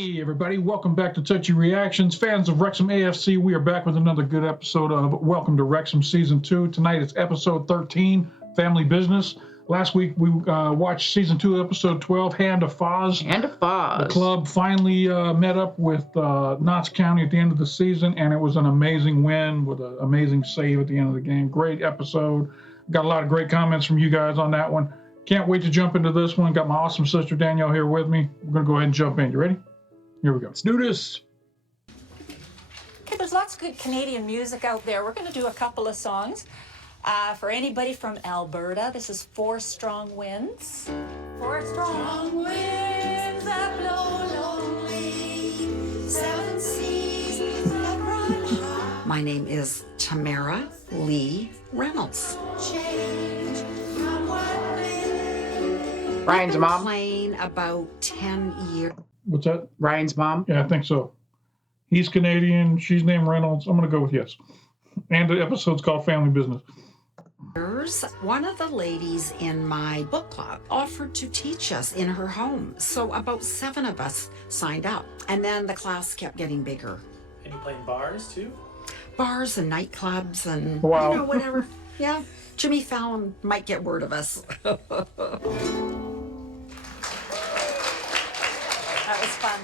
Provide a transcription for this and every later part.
Hey everybody, welcome back to Touchy Reactions. Fans of Wrexham AFC, we are back with another good episode of Welcome to Wrexham Season 2. Tonight it's episode 13, Family Business. Last week we watched Season 2, episode 12, Hand of Foz. Hand of Foz. The club finally met up with Notts County at the end of the season, and it was an amazing win with an amazing save at the end of the game. Great episode. Got a lot of great comments from you guys on that one. Can't wait to jump into this one. Got my awesome sister Danielle here with me. We're going to go ahead and jump in. You ready? Here we go. Let's do this. Okay, there's lots of good Canadian music out there. We're going to do a couple of songs. For anybody from Alberta, this is Four Strong Winds. Four strong winds that blow lonely, seven seas that run high. My name is Tamara Lee Reynolds. Change from what lives. Ryan's mom. Playing about 10 years. What's that? Ryan's mom. Yeah, I think so. He's Canadian. She's named Reynolds. I'm going to go with yes. And the episode's called Family Business. One of the ladies in my book club offered to teach us in her home. So about 7 of us signed up. And then the class kept getting bigger. And you play in bars too? Bars and nightclubs and Wow. whatever. Yeah. Jimmy Fallon might get word of us. That was fun.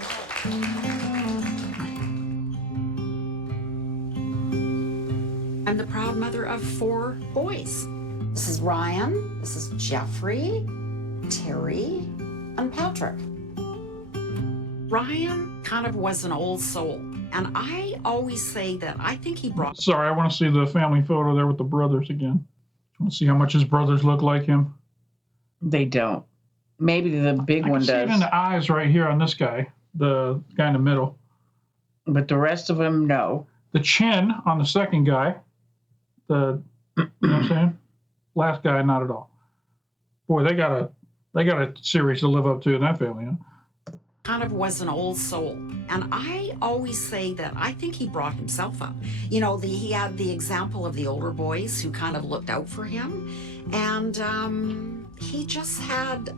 I'm the proud mother of 4 boys. This is Ryan, this is Jeffrey, Terry, and Patrick. Ryan kind of was an old soul, and I always say that I think he brought... Sorry, I want to see the family photo there with the brothers again. I want to see how much his brothers look like him. They don't. Maybe the big I one can see it does. in the eyes right here on this guy, the guy in the middle. But the rest of them, no. The chin on the second guy. You know what I'm saying? Last guy, not at all. Boy, they got a series to live up to in that family, huh? kind of was an old soul. And I always say that I think he brought himself up. You know, he had the example of the older boys who kind of looked out for him. And he just had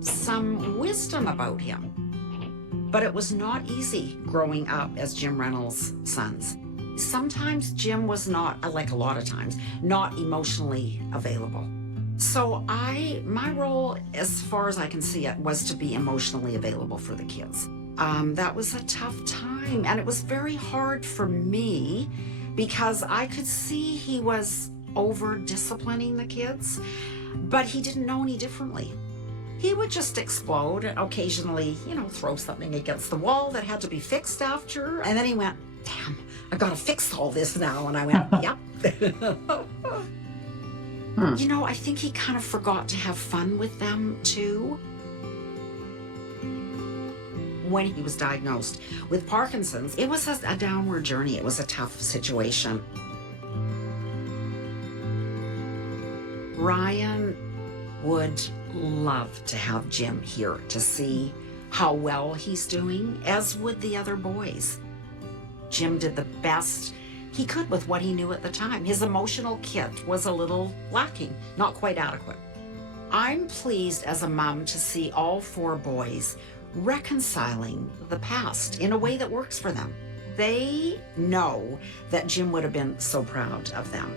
some wisdom about him. But it was not easy growing up as Jim Reynolds' sons. Sometimes Jim was not, like a lot of times, not emotionally available. So my role, as far as I can see it, was to be emotionally available for the kids. That was a tough time, and it was very hard for me because I could see he was over-disciplining the kids, but he didn't know any differently. He would just explode and occasionally, throw something against the wall that had to be fixed after, and then he went, damn, I gotta fix all this now, and I went, yep. I think he kind of forgot to have fun with them, too. When he was diagnosed with Parkinson's, it was a downward journey. It was a tough situation. Ryan would love to have Jim here to see how well he's doing, as would the other boys. Jim did the best he could with what he knew at the time. His emotional kit was a little lacking, not quite adequate. I'm pleased as a mom to see all 4 boys reconciling the past in a way that works for them. They know that Jim would have been so proud of them.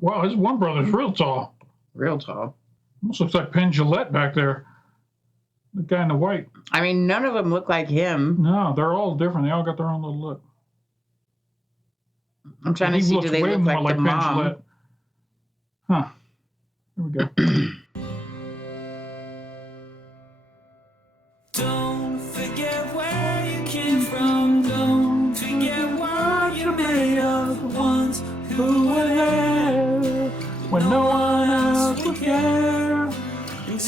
Wow, his one brother's real tall. Real tall. Almost looks like Penn Jillette back there. The guy in the white. I mean, none of them look like him. No, they're all different. They all got their own little look. I'm trying to see, do they look like the mom? Jillette. Huh. Here we go. Don't forget where you came from. Don't forget what you're made of. The ones who were there When no one else would care.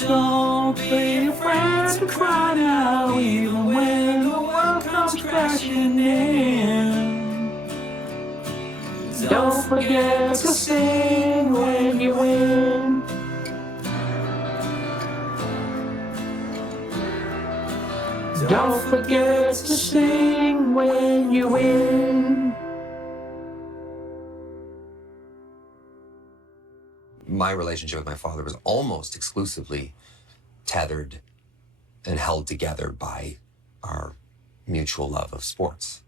Don't be afraid to cry now, even when the world comes crashing in. Don't forget to sing when you win. Don't forget to sing when you win. My relationship with my father was almost exclusively tethered and held together by our mutual love of sports.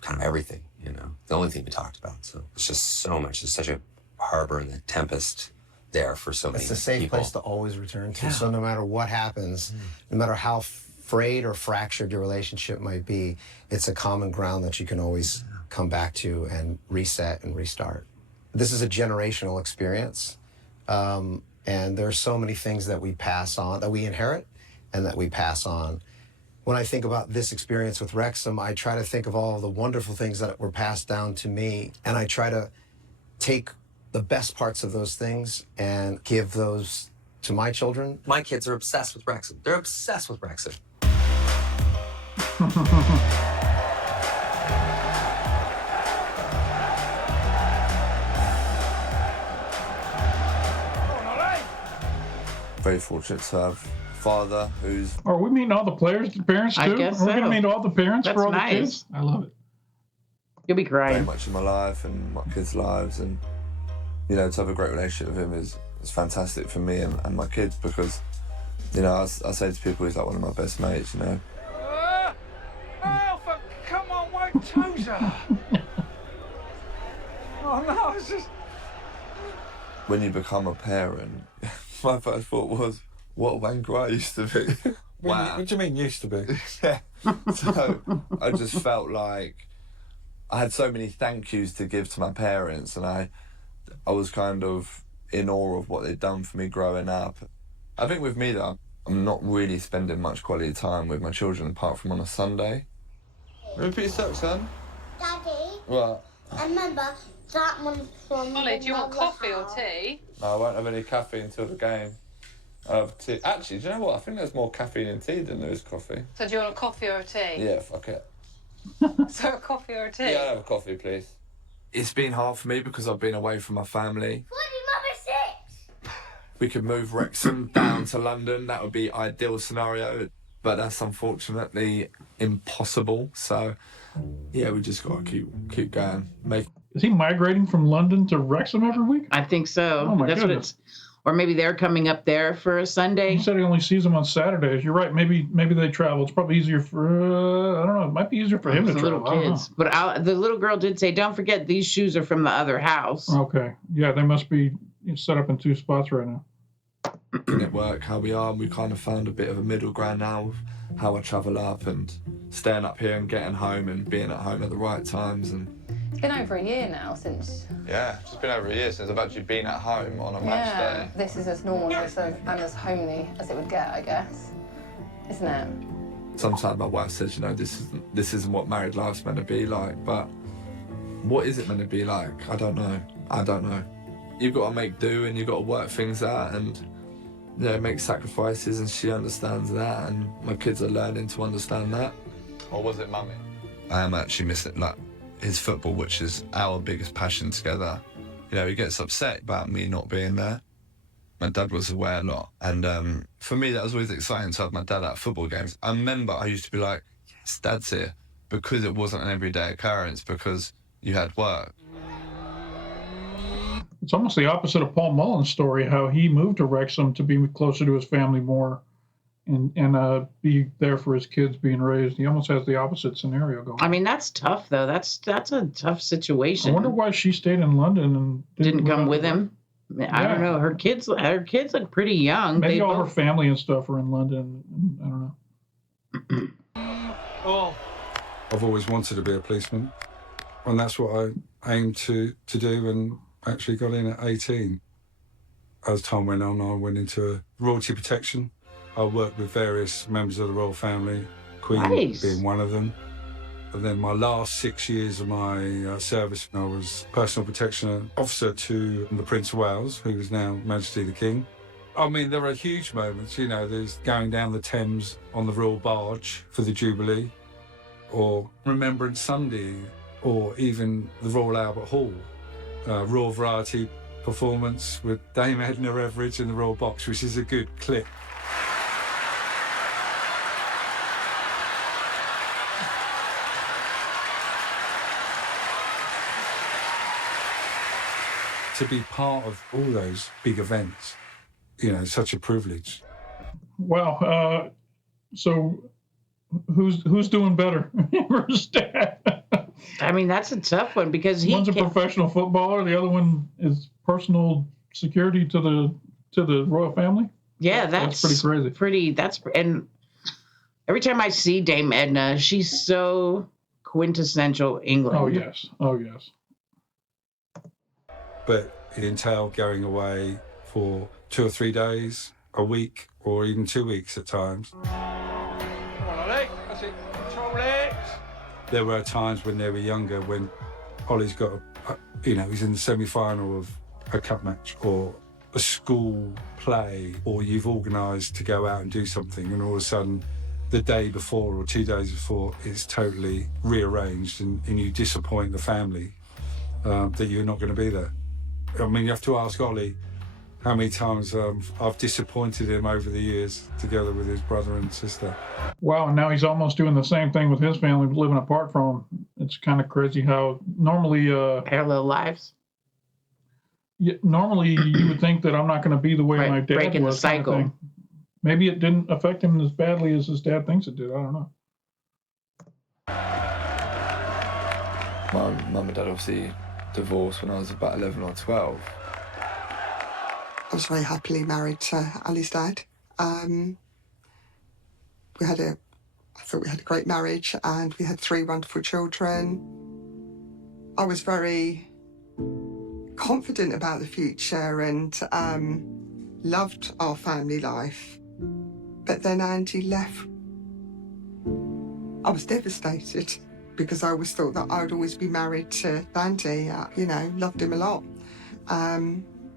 Kind of everything, you know, the only thing we talked about. So it's just so much. It's such a harbor in the tempest there for so many people. It's a safe place to always return to. So no matter what happens, no matter how frayed or fractured your relationship might be, it's a common ground that you can always come back to and reset and restart. This is a generational experience. And there are so many things that we pass on, that we inherit and that we pass on. When I think about this experience with Wrexham, I try to think of all the wonderful things that were passed down to me, and I try to take the best parts of those things and give those to my children. My kids are obsessed with Wrexham. They're obsessed with Wrexham. Very fortunate to have a father who's... Are we meeting all the players, the parents too? I guess We're going to so. meet all the parents That's for all nice. the kids? I love it. You'll be very crying. much in my life and my kids' lives, and you know, to have a great relationship with him is fantastic for me and my kids, because you know, I say to people he's like one of my best mates, you know. Alpha, come on, my toes are. Oh no, it's just... When you become a parent, my first thought was, what a wanker I used to be. Wow. What do you mean used to be? Yeah. So I just felt like I had so many thank yous to give to my parents, and I was kind of in awe of what they'd done for me growing up. I think with me though, I'm not really spending much quality time with my children apart from on a Sunday. Repeat yourself, son. Daddy, What? I remember that one from... Ollie, do you want coffee or tea? No, I won't have any caffeine until the game. I'll have tea. Actually, do you know what? I think there's more caffeine in tea than there is coffee. So do you want a coffee or a tea? Yeah, fuck it. So a coffee or a tea? Yeah, I'll have a coffee, please. It's been hard for me because I've been away from my family. What did Mama say? We could move Wrexham down to London. That would be ideal scenario, but that's unfortunately impossible. So, yeah, we just got to keep going. Is he migrating from London to Wrexham every week? I think so. Oh my That's goodness. Or maybe they're coming up there for a Sunday. He said he only sees them on Saturdays. You're right. Maybe they travel. It's probably easier for, I don't know, it might be easier for him to The travel. little kids. But the little girl did say, don't forget, these shoes are from the other house. Okay. Yeah, they must be set up in two spots right now. Making it work how we are, and we kind of found a bit of a middle ground now of how I travel up and staying up here and getting home and being at home at the right times. And It's been over a year now since... yeah, it's been over a year since I've actually been at home on a match day. This is as normal and as homely as it would get, I guess. Isn't it? Sometimes my wife says, you know, this isn't what married life's meant to be like, but what is it meant to be like? I don't know. You've got to make do and you've got to work things out and, you know, make sacrifices, and she understands that, and my kids are learning to understand that. Or was it mummy? I am actually missing, like, his football, which is our biggest passion together. You know, he gets upset about me not being there. My dad was away a lot, and for me that was always exciting to have my dad at football games. I remember I used to be like, yes, Dad's here, because it wasn't an everyday occurrence, because you had work. It's almost the opposite of Paul Mullen's story, how he moved to Wrexham to be closer to his family more and be there for his kids being raised. He almost has the opposite scenario going. I mean, that's tough, though. That's a tough situation. I wonder why she stayed in London and didn't come with him. I don't know. Her kids look pretty young. Maybe all her family and stuff are in London. I don't know. Oh. I've always wanted to be a policeman, and that's what I aimed to do, and actually got in at 18. As time went on, I went into royalty protection. I worked with various members of the royal family, Queen being one of them. And then my last 6 years of my service, I was personal protection officer to the Prince of Wales, who is now Majesty the King. I mean, there are huge moments, you know, there's going down the Thames on the royal barge for the Jubilee, or Remembrance Sunday, or even the Royal Albert Hall, Royal Variety performance with Dame Edna Everage in the Royal Box, which is a good clip. To be part of all those big events, you know, such a privilege. Well, So who's doing better? Or his dad? I mean, that's a tough one because one's a professional footballer, the other one is personal security to the royal family. Yeah, that's pretty crazy. And every time I see Dame Edna, she's so quintessential England. Oh yes. But it entailed going away for 2 or 3 days, a week, or even 2 weeks at times. Come on, Ollie. That's it. Control it. There were times when they were younger when Ollie's got, he's in the semi-final of a cup match or a school play, or you've organised to go out and do something, and all of a sudden, the day before or 2 days before, it's totally rearranged, and you disappoint the family that you're not going to be there. I mean, you have to ask Ollie how many times I've disappointed him over the years together with his brother and sister. Wow, and now he's almost doing the same thing with his family, living apart from him. It's kind of crazy how normally... parallel lives? Yeah, normally you would think that I'm not going to be the way my dad breaking was. The cycle. Kind of maybe it didn't affect him as badly as his dad thinks it did. I don't know. My mum and dad obviously divorced when I was about 11 or 12. I was very happily married to Ali's dad. I thought we had a great marriage, and we had 3 wonderful children. I was very confident about the future and loved our family life. But then Andy left. I was devastated because I always thought that I would always be married to Andy. Loved him a lot.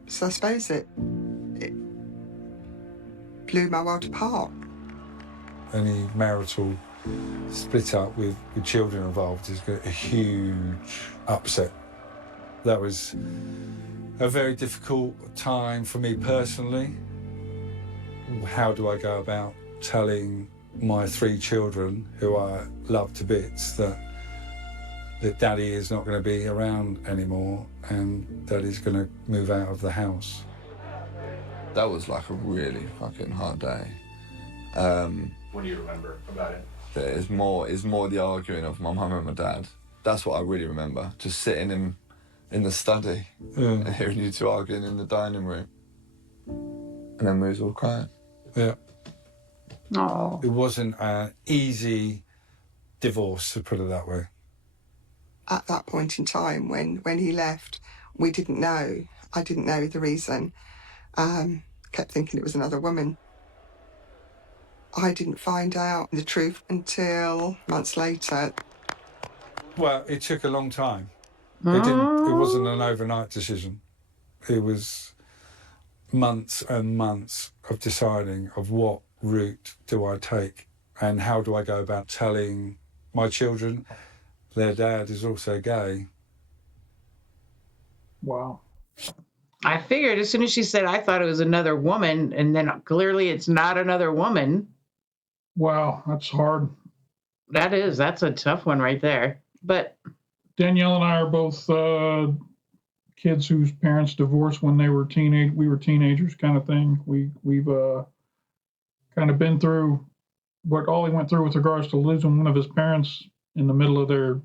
So I suppose it blew my world apart. Any marital split up with children involved is a huge upset. That was a very difficult time for me personally. How do I go about telling my 3 children, who I love to bits, that Daddy is not going to be around anymore and Daddy's going to move out of the house? That was like a really fucking hard day. What do you remember about it? It's more the arguing of my mum and my dad. That's what I really remember. Just sitting in the study and hearing you 2 arguing in the dining room. And then we was all crying. Yeah. Oh. It wasn't an easy divorce, to put it that way. At that point in time, when he left, we didn't know. I didn't know the reason. Kept thinking it was another woman. I didn't find out the truth until months later. Well, it took a long time. It wasn't an overnight decision. It was months and months of deciding of what route do I take and how do I go about telling my children their dad is also gay. Wow. I figured as soon as she said, I thought it was another woman, and then clearly it's not another woman. Wow, that's hard. That's a tough one right there. But Danielle and I are both kids whose parents divorced when they were we were teenagers, kind of thing. We've kind of been through what Ollie went through with regards to losing one of his parents in the middle of their,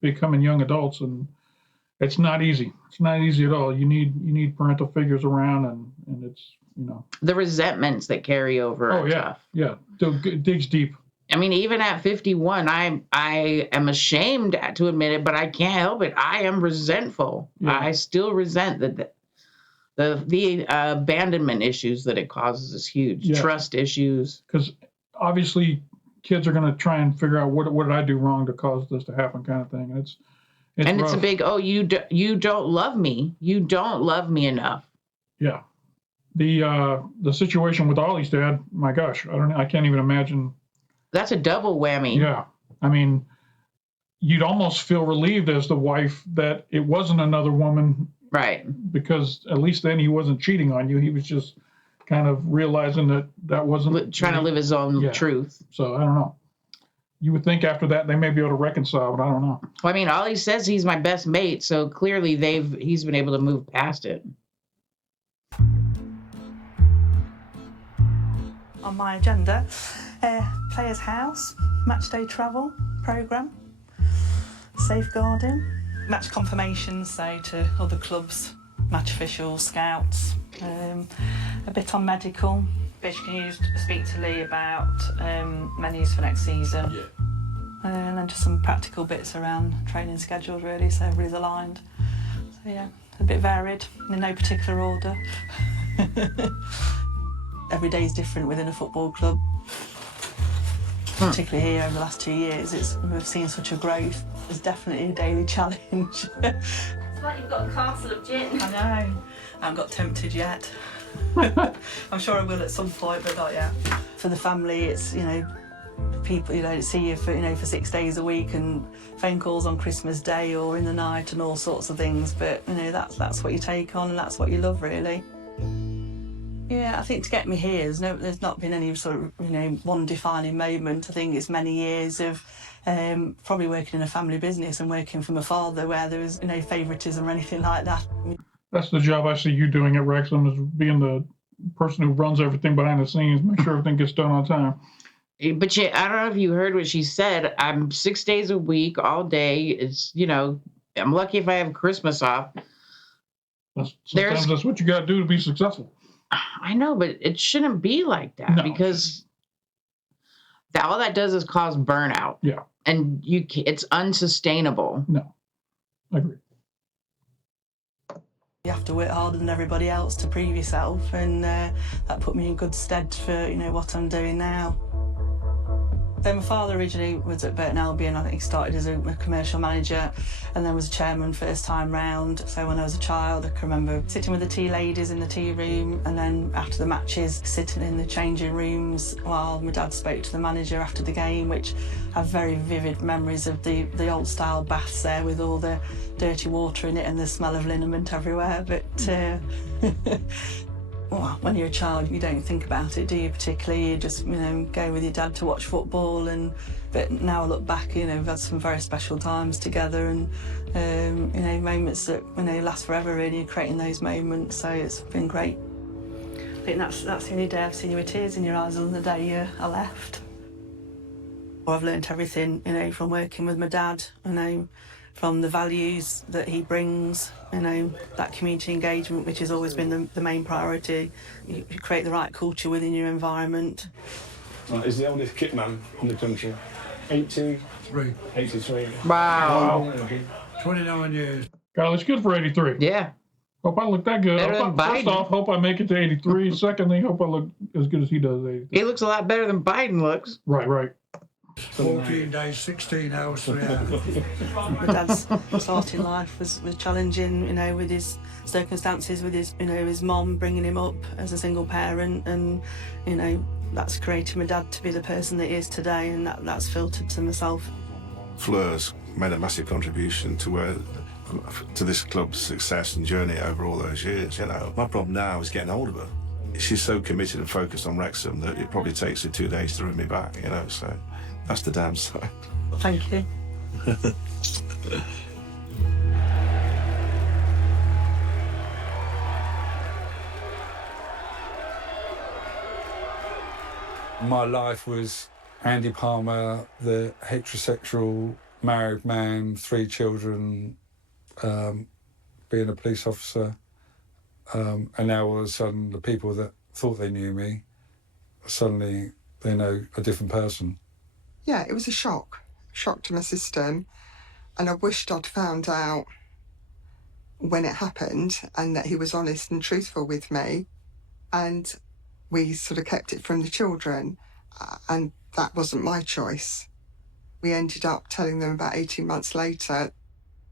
becoming young adults, and it's not easy. It's not easy at all. You need parental figures around, and it's the resentments that carry over are tough. Yeah, it digs deep. I mean, even at 51, I am ashamed to admit it, but I can't help it. I am resentful. Yeah. I still resent the abandonment issues that it causes is huge. Yeah. Trust issues. Because obviously, kids are going to try and figure out what did I do wrong to cause this to happen, kind of thing. It's a big you don't love me. You don't love me enough. Yeah, the situation with Ollie's dad. My gosh, I can't even imagine. That's a double whammy. Yeah. I mean, you'd almost feel relieved as the wife that it wasn't another woman. Right. Because at least then he wasn't cheating on you. He was just kind of realizing that wasn't... Trying to live his own truth. So, I don't know. You would think after that they may be able to reconcile, but I don't know. Well, I mean, Ollie says he's my best mate, so clearly he's been able to move past it. On my agenda Players' house, match day travel programme, safeguarding, match confirmations, so to other clubs, match officials, scouts, a bit on medical. Bitch, can you just speak to Lee about menus for next season? Yeah. And then just some practical bits around training schedules, really, so everybody's aligned. So yeah, a bit varied, in no particular order. Every day is different within a football club. Particularly here over the last 2 years, we've seen such a growth. It's definitely a daily challenge. It's like you've got a castle of gin. I know. I haven't got tempted yet. I'm sure I will at some point, but not yet. For the family, it's, people, see you for 6 days a week and phone calls on Christmas Day or in the night and all sorts of things, but, that's what you take on and that's what you love, really. Yeah, I think to get me here, there's not been any sort of, one defining moment. I think it's many years of probably working in a family business and working for my father where there was no favouritism or anything like that. That's the job I see you doing at Wrexham, is being the person who runs everything behind the scenes, make sure everything gets done on time. But I don't know if you heard what she said. I'm 6 days a week, all day. It's, I'm lucky if I have Christmas off. Sometimes that's what you got to do to be successful. I know, but it shouldn't be like that because all that does is cause burnout. Yeah. And it's unsustainable. No, I agree. You have to work harder than everybody else to prove yourself, and that put me in good stead for what I'm doing now. So my father originally was at Burton Albion. I think he started as a commercial manager and then was a chairman first time round. So when I was a child, I can remember sitting with the tea ladies in the tea room and then after the matches, sitting in the changing rooms while my dad spoke to the manager after the game, which I have very vivid memories of the old style baths there with all the dirty water in it and the smell of liniment everywhere. But well, when you're a child, you don't think about it, do you, particularly? You just, go with your dad to watch football. But now I look back, we've had some very special times together and, moments that, last forever, really, creating those moments. So it's been great. I think that's the only day I've seen you with tears in your eyes on the day I left. I've learnt everything, from working with my dad, from the values that he brings, that community engagement, which has always been the main priority. You create the right culture within your environment. Right, he's the oldest kit man in the country. 83. 83. Wow. 29 years. God, it's good for 83. Yeah. Hope I look that good. First off, hope I make it to 83. Secondly, hope I look as good as he does at 83. He looks a lot better than Biden looks. Right. 14 days, 16 hours, 3 hours. My dad's starting life was challenging, with his circumstances, with his, his mom bringing him up as a single parent, and, that's created my dad to be the person that he is today, and that's filtered to myself. Fleur's made a massive contribution to this club's success and journey over all those years. My problem now is getting hold of her. She's so committed and focused on Wrexham that it probably takes her 2 days to ring me back, so that's the damn side. Thank you. My life was Andy Palmer, the heterosexual married man, 3 children, being a police officer. And now all of a sudden, the people that thought they knew me, suddenly they know a different person. Yeah, it was a shock to my system. And I wished I'd found out when it happened and that he was honest and truthful with me. And we sort of kept it from the children. And that wasn't my choice. We ended up telling them about 18 months later.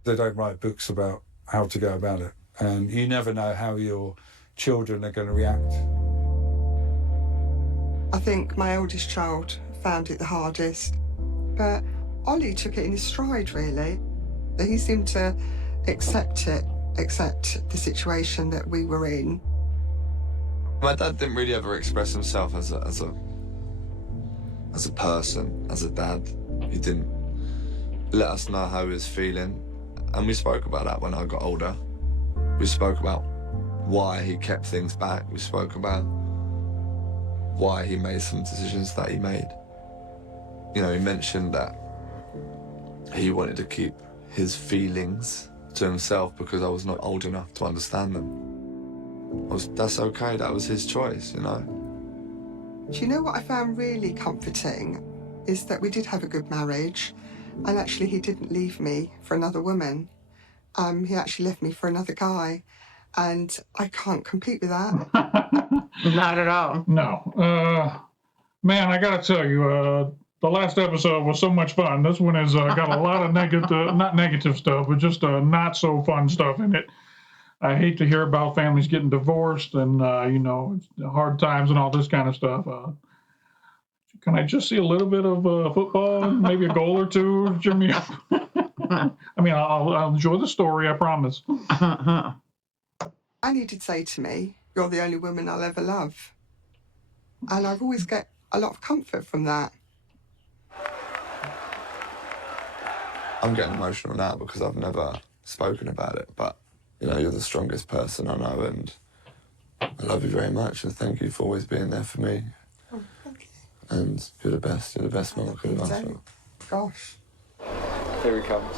They don't write books about how to go about it. And you never know how your children are going to react. I think my eldest child found it the hardest. But Ollie took it in his stride, really. He seemed to accept the situation that we were in. My dad didn't really ever express himself as a person, as a dad. He didn't let us know how he was feeling. And we spoke about that when I got older. We spoke about why he kept things back. We spoke about why he made some decisions that he made. You know, he mentioned that he wanted to keep his feelings to himself because I was not old enough to understand them. That's okay, that was his choice, you know? Do you know what I found really comforting is that we did have a good marriage, and actually he didn't leave me for another woman. He actually left me for another guy, and I can't compete with that. Not at all. No. Man, I gotta tell you, the last episode was so much fun. This one has got a lot of not negative stuff, but just not so fun stuff in it. I hate to hear about families getting divorced and, you know, hard times and all this kind of stuff. Can I just see a little bit of football, maybe a goal or two, Jimmy? I mean, I'll enjoy the story, I promise. And he did say to me, "You're the only woman I'll ever love." And I've always get a lot of comfort from that. I'm getting emotional now because I've never spoken about it, but, you know, you're the strongest person I know, and I love you very much, and thank you for always being there for me. Oh, thank you. And you're the best mum I could have asked for. Gosh. Here he comes.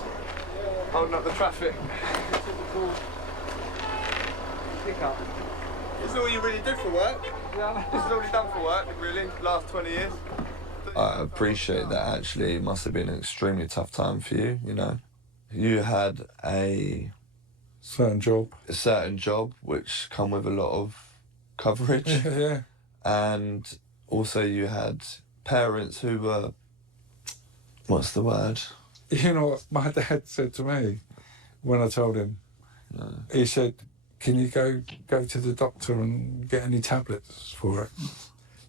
Holding up the traffic. Pick up. This is all you really do for work? Yeah. This is all you've done for work, really, last 20 years? I appreciate that, actually. It must have been an extremely tough time for you, you know. You had a certain job which come with a lot of coverage. Yeah. And also you had parents who were, what's the word? You know what my dad said to me when I told him? No. He said, "Can you go to the doctor and get any tablets for it?"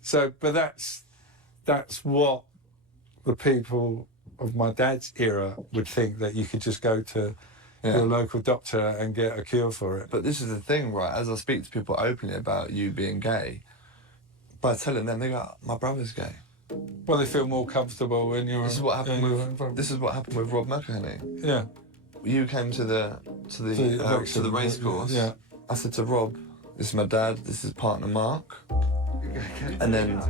So, but that's what the people of my dad's era would think, that you could just go to your local doctor and get a cure for it. But this is the thing, right? As I speak to people openly about you being gay, by telling them, they go, "My brother's gay." Well, they feel more comfortable when you're. This is what happened with Rob Mahoney. Yeah. You came to the race course. Yeah. I said to Rob, "This is my dad. This is partner Mark." And then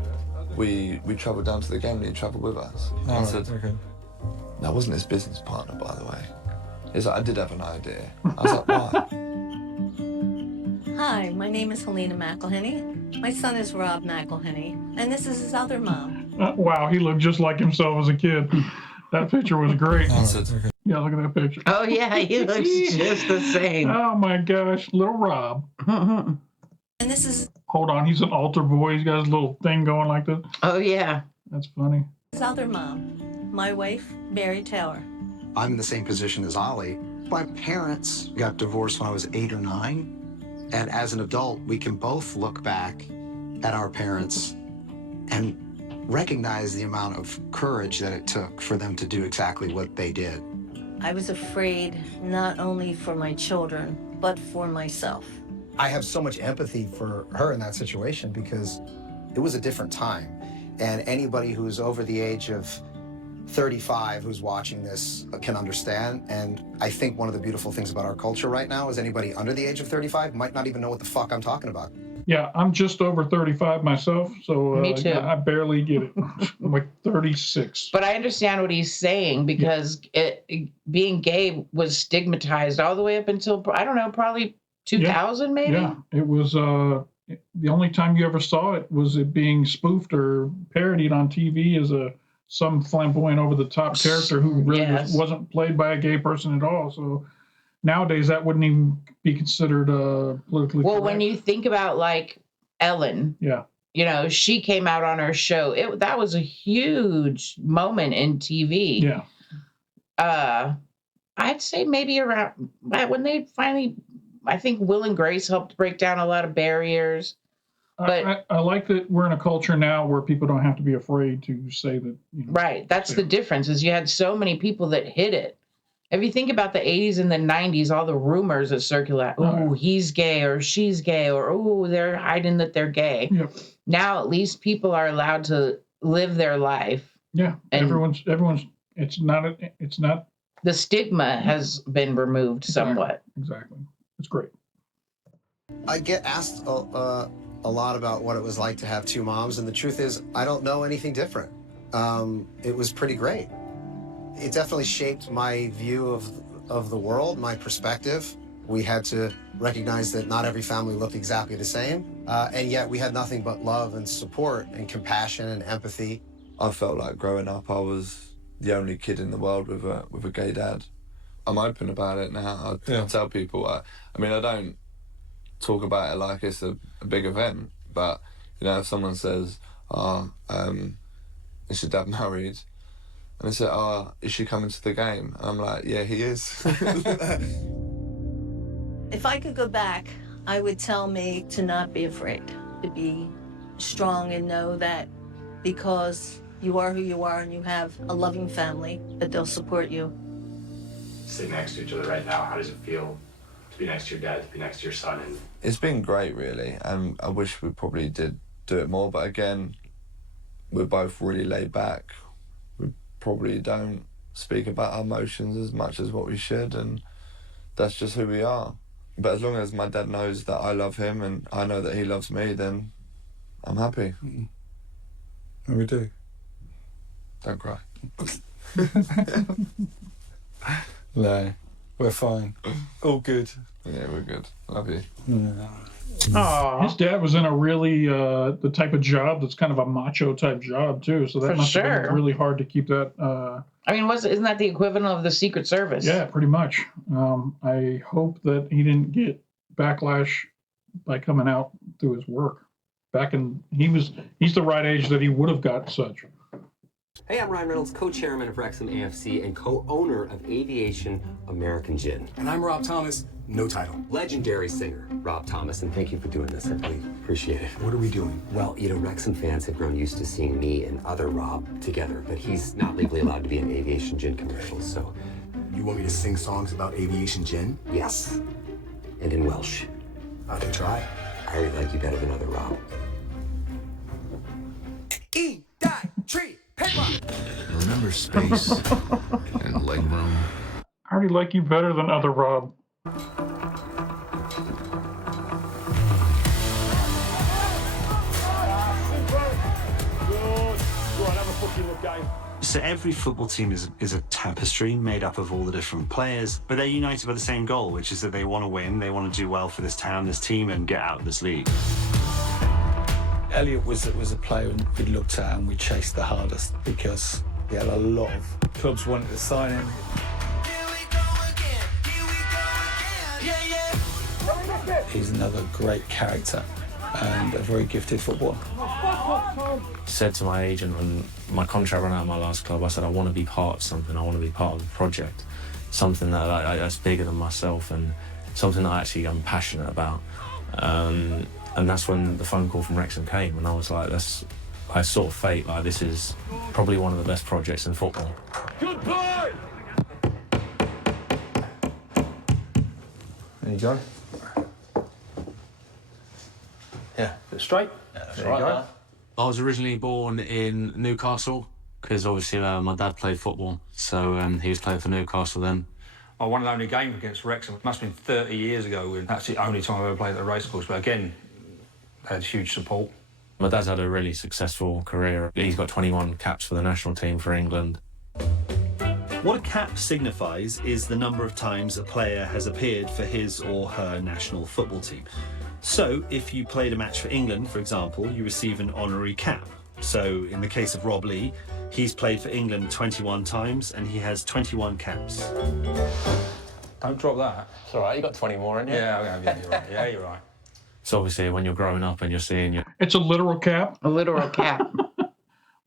we travelled down to the game, and he travelled with us. Oh, I said, okay. "That wasn't his business partner, by the way." He's like, "I did have an idea." I was like, "Why?" Hi, my name is Helena McElhenney. My son is Rob McElhenney, and this is his other mom. Wow, he looked just like himself as a kid. That picture was great. Yeah, look at that picture. Oh, yeah, he looks just the same. Oh, my gosh, little Rob. And this is... Hold on, he's an altar boy. He's got his little thing going like this. Oh, yeah. That's funny. His other mom, my wife, Mary Taylor. I'm in the same position as Ollie. My parents got divorced when I was 8 or 9. And as an adult, we can both look back at our parents and recognize the amount of courage that it took for them to do exactly what they did. I was afraid not only for my children, but for myself. I have so much empathy for her in that situation because it was a different time. And anybody who's over the age of 35 who's watching this can understand. And I think one of the beautiful things about our culture right now is anybody under the age of 35 might not even know what the fuck I'm talking about. Yeah, I'm just over 35 myself, so Me too. I barely get it. I'm like 36. But I understand what he's saying, because being gay was stigmatized all the way up until, I don't know, probably 2000 maybe? Yeah, it was, the only time you ever saw it was it being spoofed or parodied on TV as some flamboyant over-the-top character who really wasn't played by a gay person at all. So nowadays that wouldn't even be considered politically correct. When you think about like Ellen, you know, she came out on her show. That was a huge moment in TV. Yeah. I'd say maybe around when they finally, I think Will and Grace helped break down a lot of barriers. But I like that we're in a culture now where people don't have to be afraid to say that. You know, right. That's the difference, is you had so many people that hid it. If you think about the 80s and the 90s, all the rumors that circulate, oh, he's gay or she's gay, or oh, they're hiding that they're gay. Yep. Now at least people are allowed to live their life. Yeah. And everyone's it's not the stigma has been removed somewhat. Exactly. It's great. I get asked a lot about what it was like to have two moms, and the truth is, I don't know anything different. it was pretty great. It definitely shaped my view of the world, my perspective. We had to recognize that not every family looked exactly the same, and yet we had nothing but love and support and compassion and empathy. I felt like growing up I was the only kid in the world with a gay dad. I'm open about it now. I tell people. I mean, I don't talk about it like it's a big event, but you know, if someone says, is your dad married? And they say, is she coming to the game? And I'm like, yeah, he is. If I could go back, I would tell me to not be afraid, to be strong and know that because you are who you are and you have a loving family, that they'll support you. Sitting next to each other right now, how does it feel to be next to your dad, to be next to your son? And It's been great, really, and I wish we probably did do it more, but again, we're both really laid back. We probably don't speak about our emotions as much as what we should, and that's just who we are. But as long as my dad knows that I love him and I know that he loves me, then I'm happy. And we do. Don't cry. No, we're fine. All good. Yeah, we're good. Love you. His dad was in a really the type of job that's kind of a macho type job too, so that For must have sure. been really hard to keep that. I mean, isn't that the equivalent of the Secret Service? Yeah, pretty much. I hope that he didn't get backlash by coming out through his work. He's the right age that he would have got such. Hey, I'm Ryan Reynolds, co-chairman of Wrexham AFC and co-owner of Aviation American Gin. And I'm Rob Thomas, no title. Legendary singer, Rob Thomas, and thank you for doing this. I really appreciate it. What are we doing? Well, you know, Wrexham fans have grown used to seeing me and other Rob together, but he's not legally allowed to be in Aviation Gin commercials, so... You want me to sing songs about Aviation Gin? Yes. And in Welsh. I can try. I already like you better than other Rob. Tree, paper! Remember space and legroom? I already like you better than other Rob. So every football team is a tapestry made up of all the different players, but they're united by the same goal, which is that they want to win, they want to do well for this town, this team, and get out of this league. Elliot was a player we looked at and we chased the hardest because we had a lot of clubs wanted to sign him. He's another great character and a very gifted footballer. Said to my agent when my contract ran out at my last club, I said I want to be part of something, I want to be part of a project, something that's bigger than myself and something that I'm passionate about. And that's when the phone call from Wrexham came, and I was like, I saw fate, like this is probably one of the best projects in football. Good boy! There you go. Yeah, bit straight. Yeah, that's there you go. I was originally born in Newcastle, because obviously my dad played football, so he was playing for Newcastle then. I won an only game against Wrexham. It must have been 30 years ago, and that's the only time I ever played at the racecourse, but again, they had huge support. My dad's had a really successful career. He's got 21 caps for the national team for England. What a cap signifies is the number of times a player has appeared for his or her national football team. So, if you played a match for England, for example, you receive an honorary cap. So, in the case of Rob Lee, he's played for England 21 times and he has 21 caps. Don't drop that. It's all right, you got 20 more, haven't you? Yeah, you're right. Yeah, you're right. So obviously when you're growing up and you're seeing your It's a literal cap? A literal cap.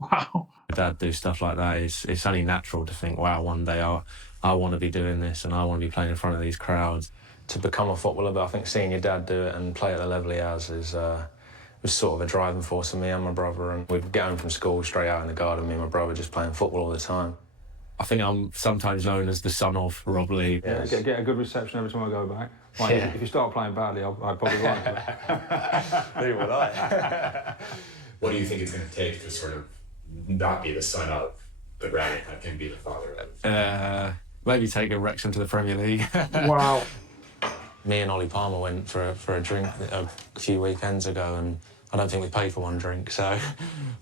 Wow. dad do stuff like that, it's only natural to think, wow, one day I want to be doing this and I want to be playing in front of these crowds. To become a footballer, but I think seeing your dad do it and play at the level he has was sort of a driving force for me and my brother. And we'd get home from school, straight out in the garden, me and my brother just playing football all the time. I think I'm sometimes known as the son of Rob Lee. Yeah, get a good reception every time I go back. Like, Yeah. If you start playing badly, I probably won't. Neither would I. What do you think it's going to take to sort of not be the son of, but rather can be the father of? Maybe take a Wrexham to the Premier League. Wow. Me and Ollie Palmer went for a drink a few weekends ago, and I don't think we paid for one drink, so...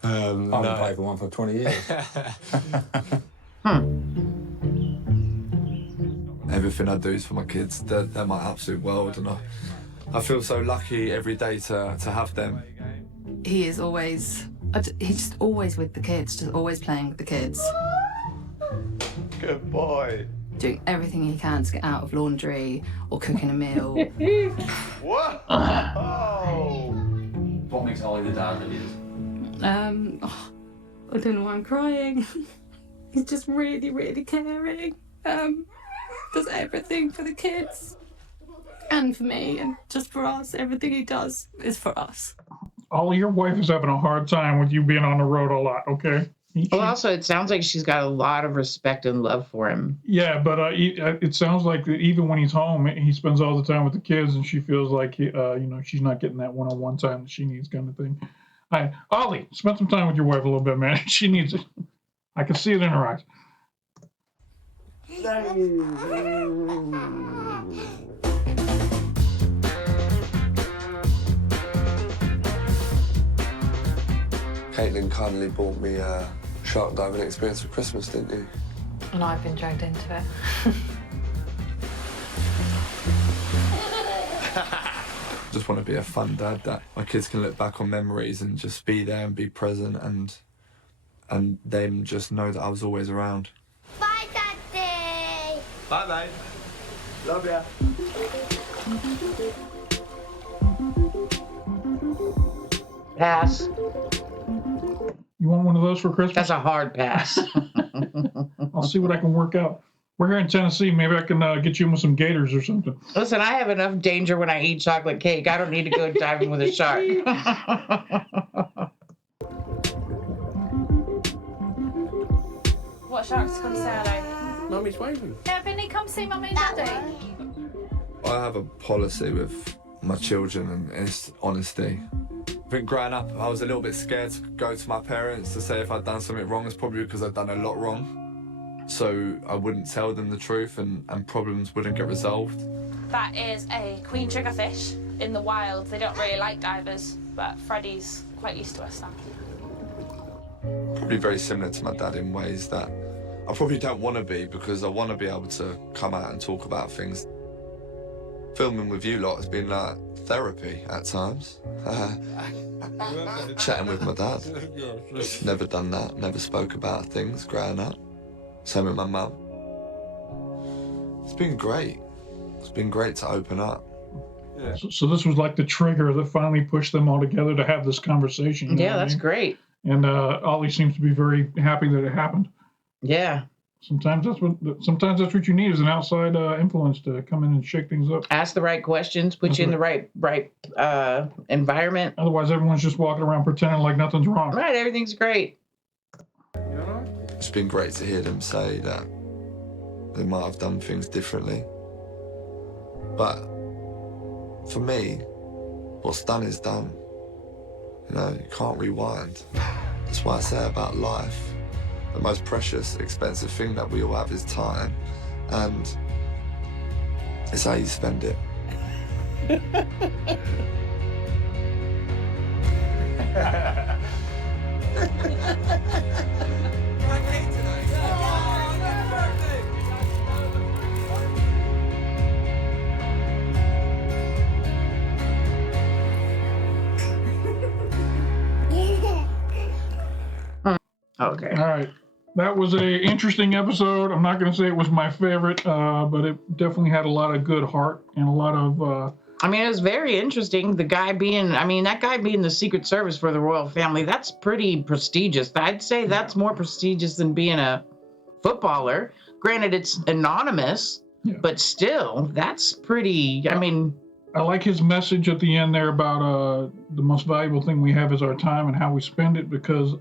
I haven't paid for one for 20 years. Everything I do is for my kids. They're my absolute world, and I feel so lucky every day to have them. He is always, he's just always with the kids, just always playing with the kids. Good boy. Doing everything he can to get out of laundry or cooking a meal. Whoa! What makes Ollie the dad that he is? I don't know why I'm crying. He's just really, really caring. Does everything for the kids and for me and just for us. Everything he does is for us. Ollie, your wife is having a hard time with you being on the road a lot, okay? Well, also, it sounds like she's got a lot of respect and love for him. Yeah, but it sounds like that even when he's home, he spends all the time with the kids, and she feels like she's not getting that one-on-one time that she needs, kind of thing. Ollie, spend some time with your wife a little bit, man. She needs it. I can see it in her eyes. Caitlin kindly bought me a shark diving experience for Christmas, didn't you? And I've been dragged into it. Just want to be a fun dad that my kids can look back on memories and just be there and be present and them just know that I was always around. Bye, Daddy. Bye, babe. Love ya. Pass. You want one of those for Christmas? That's a hard pass. I'll see what I can work out. We're here in Tennessee. Maybe I can get you with some gators or something. Listen, I have enough danger when I eat chocolate cake. I don't need to go diving with a shark. What sharks come say hello? Mummy's waving. Yeah, Vinny, come see Mummy and Daddy. I have a policy with my children and it's honesty. I think growing up, I was a little bit scared to go to my parents to say if I'd done something wrong. It's probably because I'd done a lot wrong. So I wouldn't tell them the truth and problems wouldn't get resolved. That is a queen triggerfish in the wild. They don't really like divers, but Freddie's quite used to us now. Probably very similar to my dad in ways that I probably don't want to be, because I want to be able to come out and talk about things. Filming with you lot has been like therapy at times. Chatting with my dad. Never done that, never spoke about things growing up. Same with my mum. It's been great. It's been great to open up. Yeah. So this was like the trigger that finally pushed them all together to have this conversation. You know Yeah, that's great. And Ollie seems to be very happy that it happened. Yeah. Sometimes that's what you need is an outside influence to come in and shake things up. Ask the right questions, put you in the right environment. Otherwise, everyone's just walking around pretending like nothing's wrong. Right, everything's great. It's been great to hear them say that they might have done things differently. But for me, what's done is done. You know, you can't rewind. That's why I say about life, the most precious, expensive thing that we all have is time, and it's how you spend it. Okay. All right. That was a interesting episode. I'm not going to say it was my favorite, but it definitely had a lot of good heart and a lot of... I mean, it was very interesting. That guy being the Secret Service for the royal family, that's pretty prestigious. I'd say that's more prestigious than being a footballer. Granted, it's anonymous, but still, that's pretty, I mean... I like his message at the end there about the most valuable thing we have is our time and how we spend it, because...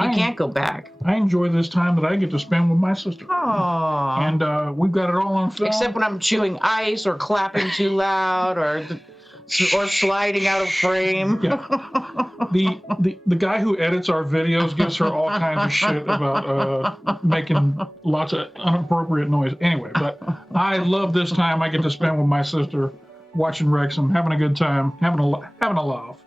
You can't go back. I enjoy this time that I get to spend with my sister. Aww. And we've got it all on film. Except when I'm chewing ice or clapping too loud or sliding out of frame. Yeah. The guy who edits our videos gives her all kinds of shit about making lots of inappropriate noise. Anyway, but I love this time I get to spend with my sister, watching Wrexham, having a good time, having a laugh.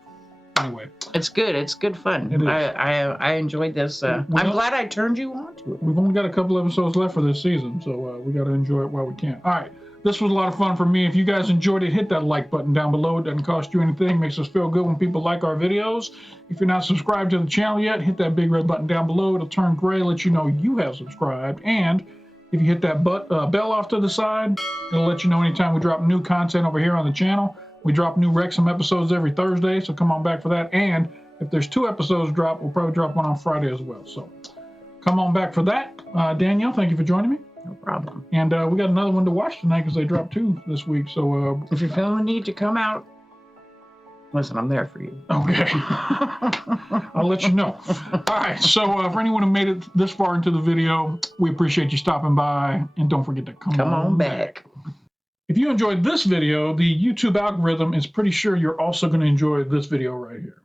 anyway. It's good. It's good fun. It is. I enjoyed this. I'm glad I turned you on to it. We've only got a couple episodes left for this season, so we got to enjoy it while we can. All right. This was a lot of fun for me. If you guys enjoyed it, hit that like button down below. It doesn't cost you anything. Makes us feel good when people like our videos. If you're not subscribed to the channel yet, hit that big red button down below. It'll turn gray, let you know you have subscribed. And if you hit that bell off to the side, it'll let you know anytime we drop new content over here on the channel. We drop new Wrexham episodes every Thursday, so come on back for that. And if there's 2 episodes drop, we'll probably drop one on Friday as well. So come on back for that. Danielle, thank you for joining me. No problem. And we got another one to watch tonight because they dropped 2 this week. So if you're feeling the need to come out, listen, I'm there for you. Okay. I'll let you know. All right. So for anyone who made it this far into the video, we appreciate you stopping by. And don't forget to come on back. If you enjoyed this video, the YouTube algorithm is pretty sure you're also going to enjoy this video right here.